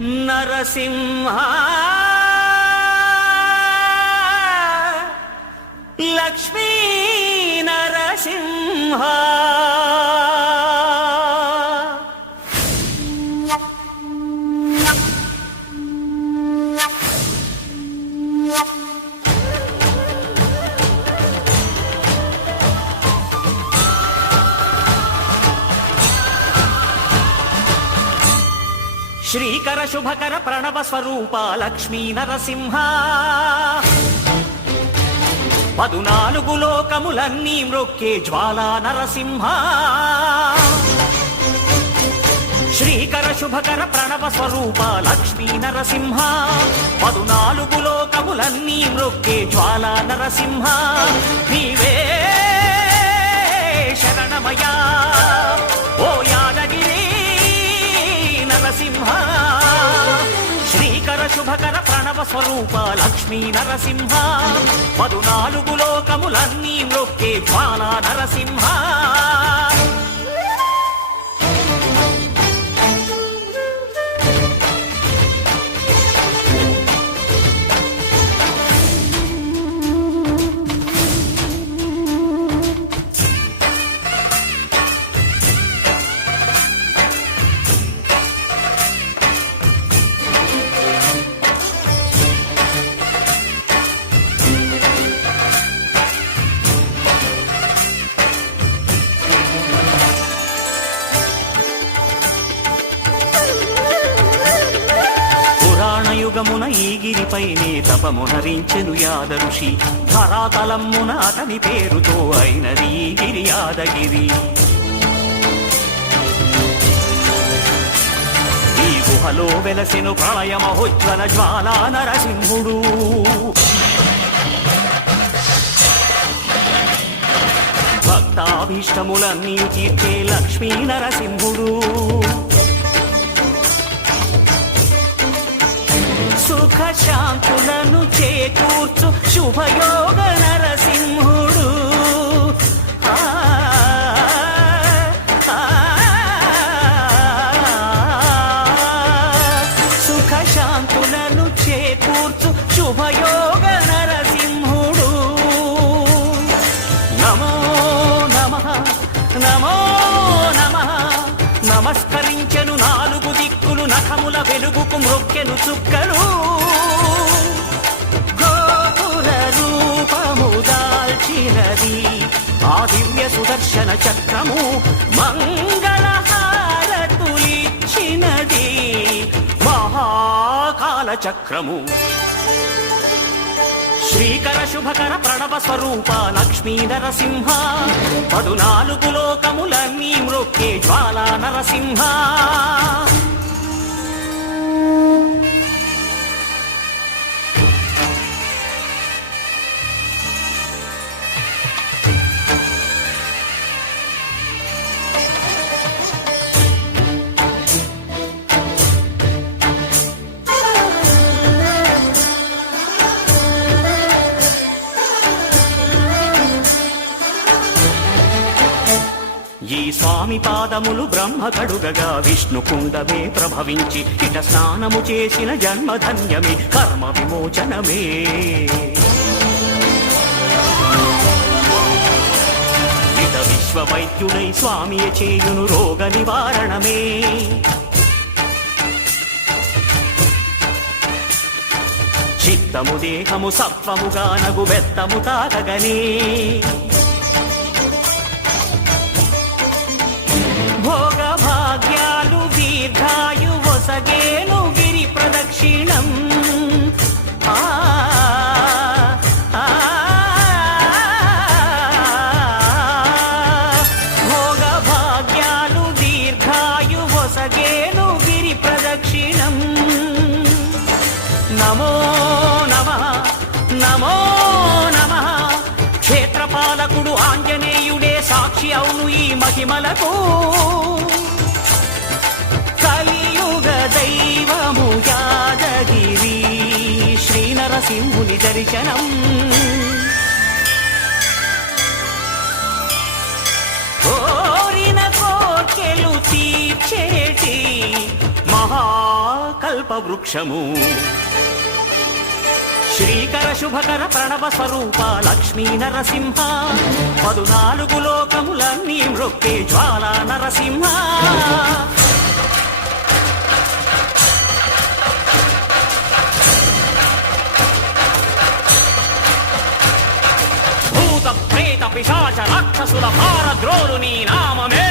నరసింహ లక్ష్మీ నరసింహ శ్రీకర శుభకర ప్రణవ స్వరూప లక్ష్మీ నరసింహ 14 లోకములన్నీ మ్రొక్కే జ్వాలా నరసింహ శ్రీకర శుభకర ప్రణవ స్వరూప లక్ష్మీ నరసింహ 14 లోకములన్నీ మ్రొక్కే జ్వాలా నరసింహ నీవే శరణమయా ఓ యాదగిరి నరసింహ శ్రీకర శుభకర ప్రణవ స్వరూప లక్ష్మీ నరసింహ 14 లోకములన్నీ మ్రొక్కే జ్వాలా నరసింహ యుగమున ఈ గిరిపైనే తపమునరించెను యాద ఋషి ధరాతలమ్మున అతని పేరుతో అయినది ఈ గిరి యాదగిరి ఈ గుహలో వెలసెను ప్రళయమహోజ్వల జ్వాలా నరసింహుడు భక్తాభీష్టములన్నీ తీర్చే లక్ష్మీ నరసింహుడు సుఖ శాంతులను చేకూర్చు శుభయోగ నరసింహుడు సుఖ శాంతులను చేకూర్చు శుభయోగ నరసింహుడు నమో నమః నమో నమః నమస్కరించెను 4 దిక్కులు నఖముల వెలుగుకు మ్రొక్కెను చుక్కలు గోపుర రూపము దాల్చినది ఆ దివ్య సుదర్శన చక్రము మంగళ హారతులిచ్చినది మహాకాల చక్రము శ్రీకర శుభకర ప్రణవ స్వరూప లక్ష్మీ నరసింహ 14 లోకములన్నీ మ్రొక్కే జ్వాలా నరసింహ ఈ స్వామి పాదములు బ్రహ్మ కడుగగా విష్ణు కుండమే ప్రభవించి ఇట స్నానము చేసిన జన్మధన్యమే కర్మ విమోచనమే ఇట విశ్వవైద్యుడై స్వామియే చేయును రోగ నివారణమే చిత్తము దేహము సత్వముగా నగు బెత్తము తాకగనే భోగ భాగ్యాలు దీర్ఘాయు వసగేను గిరి ప్రదక్షిణం భోగ భాగ్యాలు దీర్ఘాయు వసగేను గిరి ప్రదక్షిణం నమో నమః నమో నమః క్షేత్రపాలకుడు ఆంజనేయుడే సాక్షి అవును ఈ మహిమలకు కలియుగ దైవము యాదగిరి శ్రీ నరసింహుని దర్శనం కోరిన కోర్కెలు తీర్చేటి మహా కల్పవృక్షము శ్రీకర శుభకర ప్రణవ స్వరూప లక్ష్మీ నరసింహ 14 లోకములన్నీ మ్రొక్కే జ్వాలా నరసింహ భూత ప్రేత పిశాచ రాక్షసుల భారద్రోలు నీ నామమే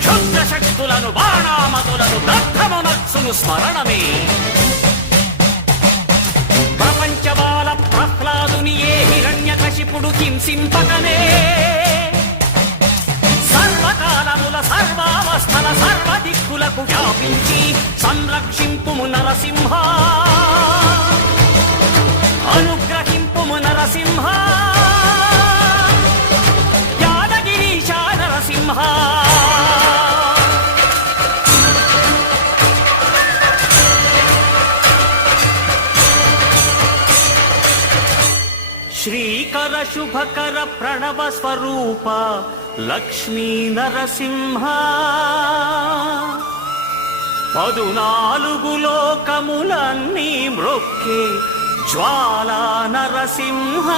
క్షుద్ర శక్తులను బాణామతులను దగ్ధమునర్చును స్మరణమే ప్రపంచబాల ప్రహ్లాదుని ఏ హిరణ్యకశిపుడు హింసింపకనే సర్వకాలముల సర్వావస్థల సర్వదిక్కులకు వ్యాపించి సంరక్షింపుము నరసింహ అనుగ్రహింపుము నరసింహ యాదగిరీశ నరసింహ శ్రీకర శుభకర ప్రణవ స్వరూప లక్ష్మీ నరసింహ 14 లోకములన్నీ మ్రొక్కే జ్వాలా నరసింహ